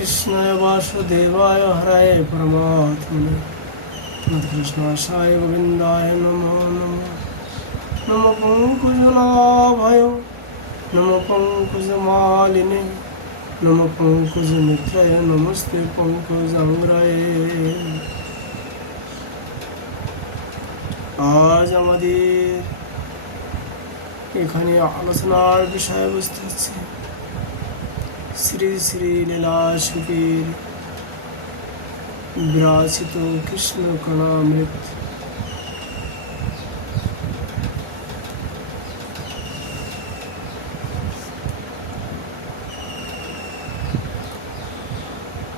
कृष्णाय वासुदेवाय हराय परमात्मने कृष्णाशाय गोविंदाय नमो नमः। नमो पंकजनाभाय नमो पंकजमालिने नमो पंकजमित्राय नमस्ते पंकजांग्राय। আজ আমাদের এখানে আলোচনার বিষয়বস্তু হচ্ছে শ্রী শ্রী লীলা সুখের বিরাচিত কৃষ্ণ কণামৃত।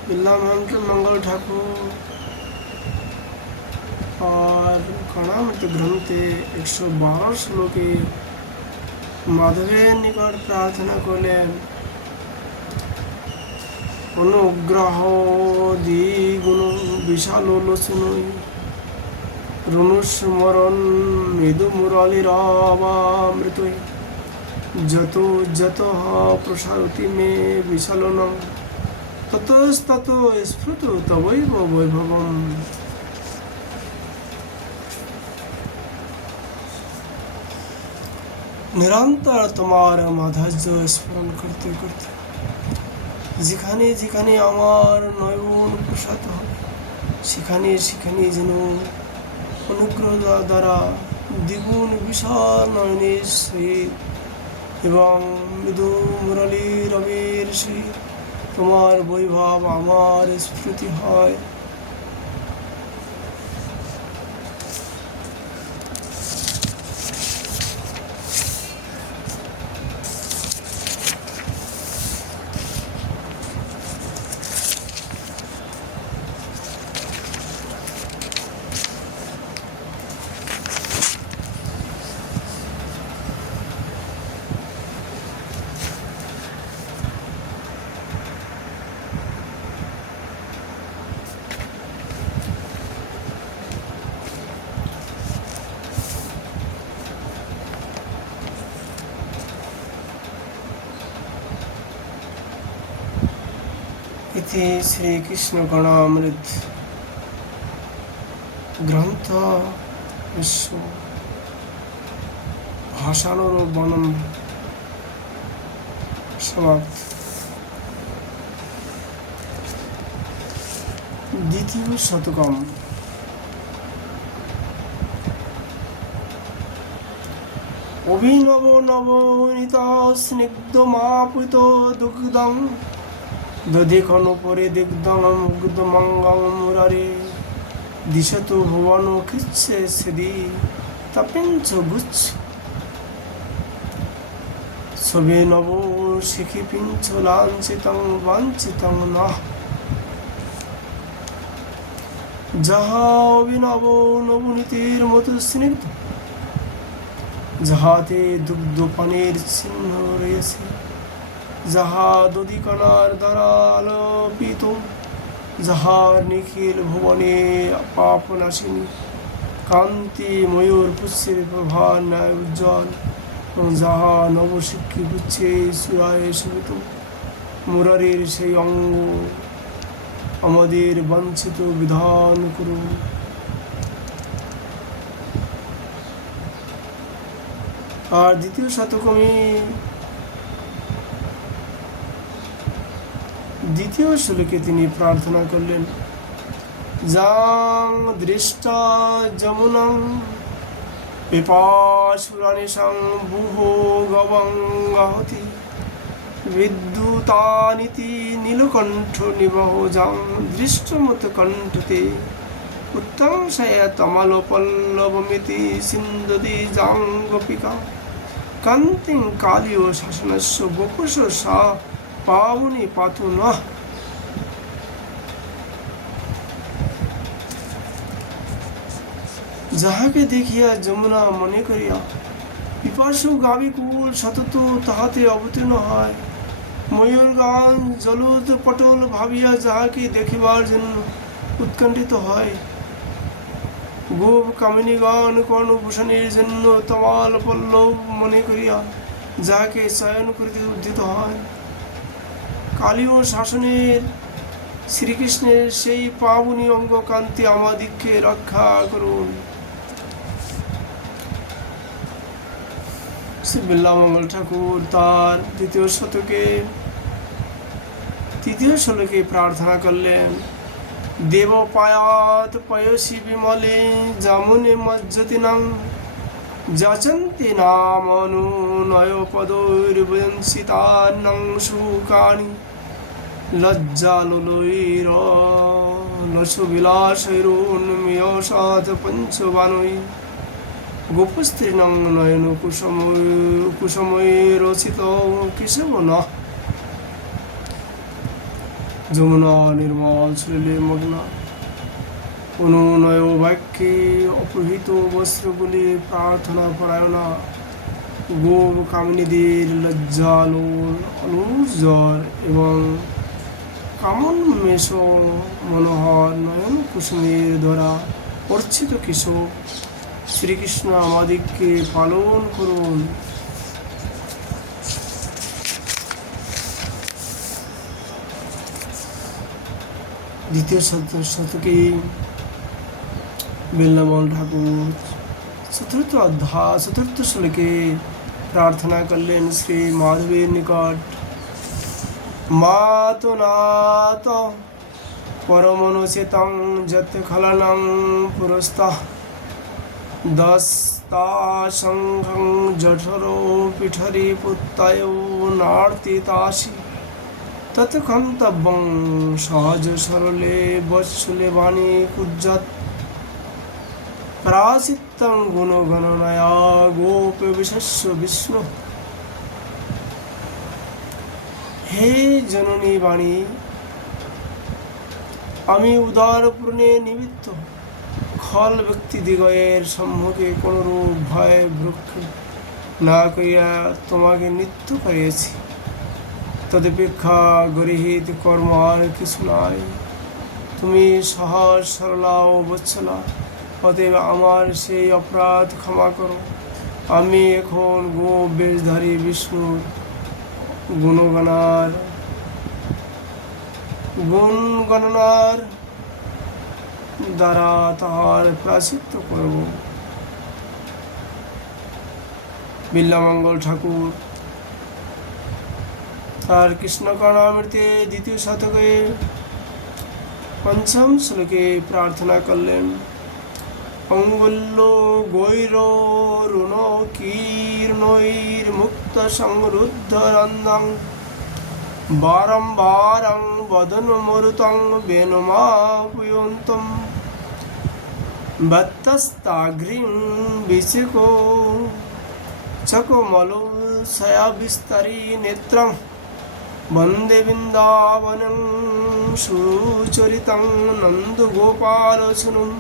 बिल्लामहंस मंगल ठाकुर और कणामृत ग्रंथे 112 श्लोके माधवेर निकट प्रार्थना करलेन অনুগ্রহ দ্বিগুণ বিশাল লোচনই রনুস্মরণ মৃদু মুরলীর অবামৃতই যত যত প্রসারতি মে বিশালনম ততস্তত স্ফুট তবৈব বৈভবম। নিরন্তর তোমার মাধুর্য স্মরণ করতে করতে যেখানে যেখানে আমার নয়ন প্রসাদ হবে সেখানে সেখানে যেন অনুগ্রহ দ্বারা দ্বিগুণ বিশাল নয়নের সহিত এবং মৃদু মুরলী রবির সহিত তোমার বৈভব আমার স্ফূর্তি হয়। इति श्री कृष्ण कणामृत ग्रंथ विश्व भाषाणुर वर्णन समाप्त। द्वितीय शतकम। अभिनव नवनीता स्निग्धमापुत दुग्धम दधिखनुपरि दिग्धं मुग्धमङ्गं मुरारे दिशतु भुवनो कृच्छे सिद्धि तपिञ्च गुच्छ सवे नवो शिखिपिञ्च लाञ्छितं वाञ्छितं नः যাহা অভিনব নবনীতির মতো স্নিগ্ধ যাহাতে দুগ্ধপানের চিহ্ন রয়েছে যাহা দধিকণার দ্বারা আলোপিত যাহার নিখিল ভুবনে পাপনাশিনী কান্তি ময়ূর পুষ্পের প্রভার ন্যায় উজ্জ্বল এবং যাহা নবশিক্ষী গুচ্ছে সুরায় শোভিত মুরারির সেই অঙ্গ আমাদের বাঞ্ছিত বিধান করুন। আর দ্বিতীয় শতকমে দ্বিতীয় শ্লোকে তিনি প্রার্থনা করলেন যাং দৃষ্টা যমুনাং পিপাসুরানিশাং বুহো গবঙ্গাহতি বিদ্যুতানিতি নীলকণ্ঠ নিবহ যাং দৃষ্টমত কণ্ঠতে উত্তাংশয় তমাল পল্লবমিতি সিন্দদি যাং গোপিকা কান্তিং কালীয় শাসনস্য বকুশ সা পাবনি পাথু নঃ। যাহাকে দেখিয়া যমুনা মনে করিয়া পিপাসু গাবিকুল সতত তাহাতে অবতীর্ণ হয় ময়ূর গান জলুদ পটল ভাবিয়া যাহাকে দেখিবার জন্য উৎকণ্ঠিত হয় গোপ কামিনীগণ কর্ণভূষণের জন্য তমাল পল্লব মনে করিয়া যাহাকে চয়ন করিতে উদ্যত হয় কালীয় শাসনের শ্রীকৃষ্ণের সেই পাবনী অঙ্গ কান্তি আমাদিগকে রক্ষা করুন। শ্রী বিল্লামঙ্গল ঠাকুর তার তৃতীয় শ্লোকে প্রার্থনা করলেন, দেব পায়াত পয়সী বিমলে জামুনে মজ্জতিনাং যাচন্তি নামনুনয় পদৈর্বংসিতান্নং শুকানি লজ্জালুলৈর লসবিলাসৈরুন্মিয়সাৎ পঞ্চবানৈ গোপস্ত্রীণং নয়ন কুসমৈরচিত কেশব নঃ। যমুনা নির্মল সলিলে মগ্না, অনুনয় বাক্যে অপহৃত বস্ত্রগুলি প্রার্থনা পরায়ণা, গোপ কামিনীদের লজ্জালোল অনুজ্জ্বল এবং কামন্মেষ মনোহর নয়ন কুসুমের দ্বারা অর্চিত কেশব শ্রীকৃষ্ণ আমাদিগকে পালন করুন। দ্বিতীয় শতকে বিল্লামঙ্গল ঠাকুর চতুর্থ শ্লোকে প্রার্থনা করলেন শ্রী মাধবের নিকট, মাত নাত পরমনুচিতং যত খলনং পুরস্তঃ দস্তাসংঘং জঠরো পিঠরি পুত্তায় নার্তিতাসি তৎক্ষন্তব্যং সহজ সরলে বৎসলে বাণী কুজ্জত প্রাচিত্তং গুণগণনায়া গোপ বিশস্য বিষ্ণু। হে জননী বাণী, আমি উদার পূর্ণে নিমিত্ত খল ব্যক্তিদিগয়ের সম্মুখে কোনরূপ ভয় ভ্রুক্ষ না করিয়া তোমাকে নৃত্য করিয়াছি। তদপেক্ষা গরিহিত কর্ম আর কিছু নাই। তুমি সহজ সরলা ও বৎসলা, অতএব আমার সেই অপরাধ ক্ষমা করো। আমি এখন গোপ বেশধারী বিষ্ণুর গুণগণনার দ্বারা তাহার প্রায়শ্চিত্ত করব। বিল্লামঙ্গল ঠাকুর তার কৃষ্ণকর্ণামৃতে দ্বিতীয় শতকে পঞ্চম শ্লোকে প্রার্থনা করলেন, অঙ্গুল্য গৈর রুণ কীর্ণৈর মুক্ত সংরুদ্ধ রন্দং বারম্বারং বদন মরুতং বেনুমাপুয়ন্তম বত্তস্তাঘ্রিং বিচিকো চকমলো সয়া বিস্তরি নেত্রং বন্দে বৃন্দাবনং সুচরিতং নন্দ গোপালচনুম।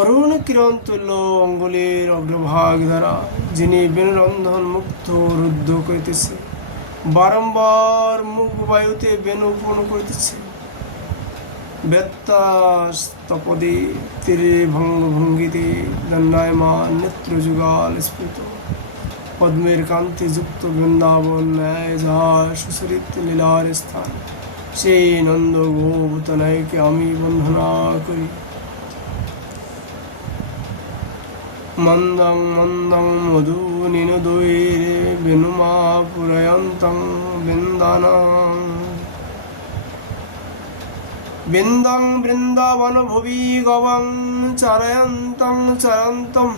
অরুণ কিরণ তুল্য অঙ্গুলের অগ্রভাগ দ্বারা যিনি বেণুরন্ধন মুক্ত রুদ্ধ করিতেছে, বারম্বার মুখ বায়ুতে বেণু পূর্ণ করিতেছে, বেত্তাস্তপদে তীরে ভঙ্গিতে দণ্ডায়মান নেত্র যুগাল স্ফুট পদ্মের কান্তি যুক্ত বৃন্দাবন ন্যায় যাহা সুচরিত লীলার স্থান, সেই নন্দ গোপতনয়কে আমি বন্দনা করি। মন্দং মন্দং মধু নিনুদৈরে বেনুমা পুরয়ন্তং বৃন্দানাং বৃন্দং বৃন্দাবন ভুবি গবং চারয়ন্তং চরন্তম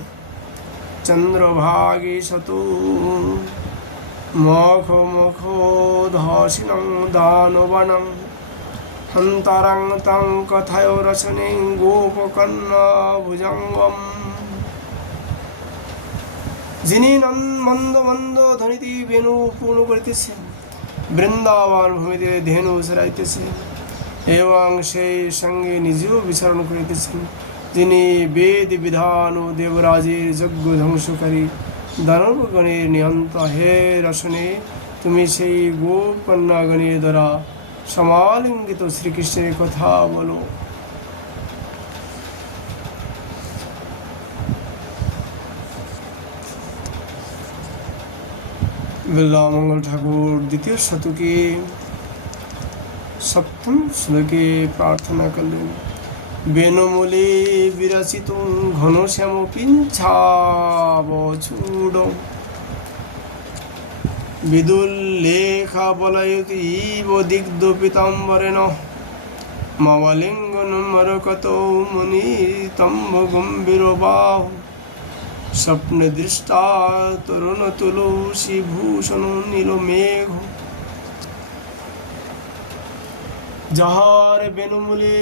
চন্দ্রভাগে শতু মখ মখোধাসিনং দানবনং হন্তরং তং কথায় রচনে গোপকন্যা ভুজঙ্গম। যিনি মন্দ মন্দ ধ্বনিতে বেণু পূর্ণ করিতেছেন, বৃন্দাবন ভূমিতে ধেনু ছড়াইতেছেন এবং সেই সঙ্গে নিজেও বিচরণ করিতেছেন, যিনি বেদ বিধান ও দেবরাজের যজ্ঞ ধ্বংসকারী দানবগণের নিয়ন্তা। হে রসনে, তুমি সেই গোপ কন্যাগণের দ্বারা সমালিঙ্গিত শ্রীকৃষ্ণের কথা বলো। বিল্লামঙ্গল ঠাকুর দ্বিতীয় শতকে সপ্তম শ্লোকে প্রার্থনা করলেন, বেনমূলে বিরাচিত ঘন শ্যাম পিঞ্ছাবচূড় বিদুল্লেখা বলয়তি ইব দিগ্ধ পীতাম্বরেণ মাবালিঙ্গন মরকত মুনিতম্ব গম্ভীর বাহু স্বপ্নে দৃষ্টা তরুণ তুলসী ভূষণ নীল মেঘ। যাহার বেনুমূলে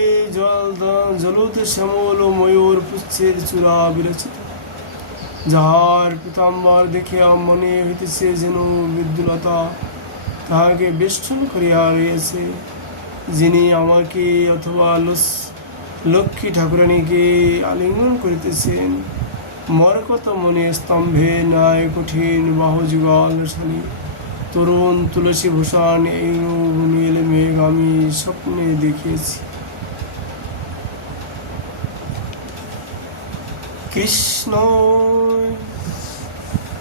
জলুদ শ্যামল ময়ূর পুচ্ছের চূড়া বিরচিত, যাহার পীতাম্বর দেখিয়া মনে হইতেছে যেন বিদ্যুলতা তাহাকে বেষ্টন করিয়া রয়েছে, যিনি আমাকে অথবা লক্ষ্মী ঠাকুরানীকে আলিঙ্গন করিতেছেন। মরকত মনে স্তম্ভে ন্যায় কঠিন বাহু যুগল শালী তরুণ তুলসী ভূষণ এইরূপ নীল মেঘ আমি স্বপ্নে দেখিয়েছি। কৃষ্ণ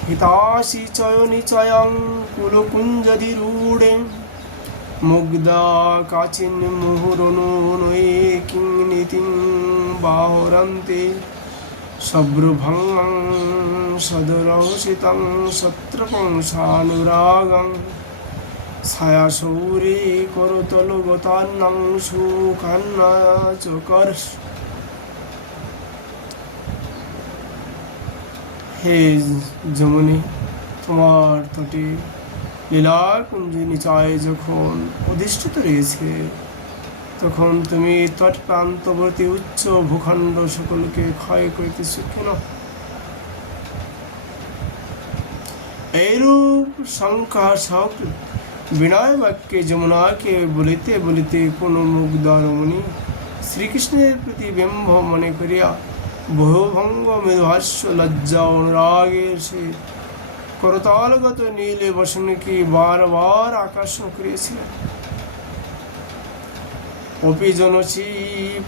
হিতাশি চয়নিচয়ং কুলকুঞ্জদিরূঢ়ে মুগ্ধা কাচিন মুহুরনুনয়ে কিং নীতিং বাহুরন্তে সভ্রভঙ্গং সদরহসিতং সত্রপংসানুরাগং ছায়াশৌরে করতলগতান্নং সুখান্না চকর্ষ। হে যমুনী, তোমার তটে লীলার কুঞ্জে নিচায় যখন অধিষ্ঠিত রয়েছে, তখন তুমি তট প্রান্তবর্তী উচ্চ ভূখণ্ড সকলকে ক্ষয় করিতেছ কেন? এইরূপ সংখ্যাসক বিনয় বাক্যে যমুনাকে বলিতে বলিতে কোন মুগ্ধা রমণী শ্রীকৃষ্ণের প্রতি বিম্ব মনে করিয়া বহুভঙ্গ মৃদুহাস্য লজ্জা অনুরাগের সে করতালগত নীলে বসনকে বারবার আকর্ষণ করিয়াছিলেন। অপি জনসী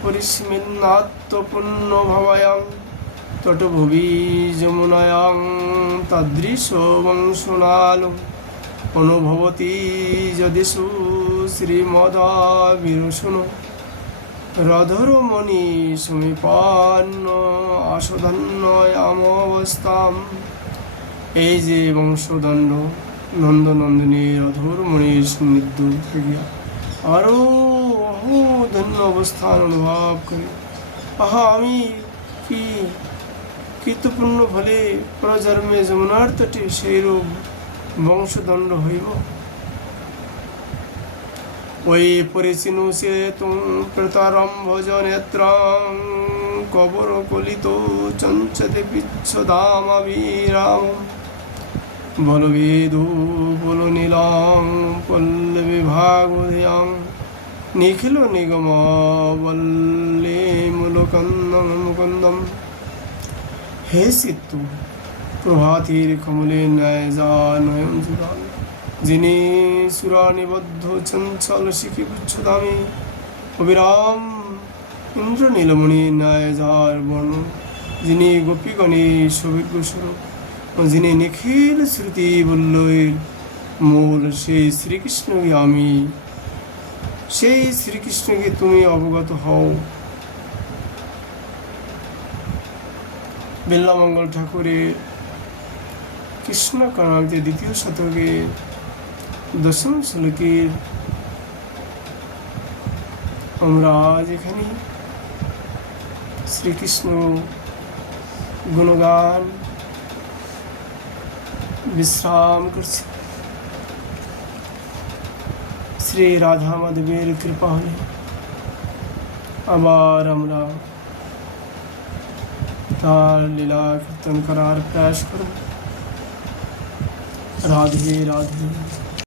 পরিস্মিন্নাত্মপুণ্য ভাবায়াং তটভুবি যমুনায়াং তাদৃশ বংশনালো অনুভবতি যদিষু শ্রীমদাবিরসুন রধরমণি সমীপান্ন আসধন্যয়ামবস্থাম। এই যে বংশদণ্ড নন্দনন্দিনী রধরমণির সান্নিধ্য থাকিয়া আরও ধন্য অবস্থান অনুভব করে, আহা আমি কি কীর্তপূর্ণ ফলে প্রজন্মে যমুনার তটে সেইরূপ বংশদণ্ড হইব। ওই পরিচিনু সে তুম প্রতারম্ভজ নেত্রাং কবর কলিত চঞ্চতে পিচ্ছদামাবিরাম বলবেদু বল নীলাং পল্লবী ভাগোদয়াং নিখিল নিগম বল্লে মুলকন্দম মুকুন্দম। হে সিদ্ধু, প্রভাতীর কমলে ন্যায় যা নয়ন যুগাল, যিনি সুরানিবদ্ধ চঞ্চল শিখি গুচ্ছদামী অবিরাম ইন্দ্র নীলমণি ন্যায় যার বর্ণ, যিনি গোপীগণের সৌভাগ্য স্বরূপ, যিনি নিখিল শ্রুতি বল্লভের মূল, সেই শ্রীকৃষ্ণকে আমি, সেই শ্রীকৃষ্ণকে তুমি অবগত হও। বিল্লামঙ্গল ঠাকুরের কৃষ্ণ কানাতে দ্বিতীয় শতকে দশম শ্লোকের আমরা আজ এখানে শ্রীকৃষ্ণ গুণগান বিশ্রাম করছি। শ্রী রাধা মাধবের কৃপা হলে আবার আমরা তার লীলা কীর্তন করার প্রয়াস করব। রাধে রাধে।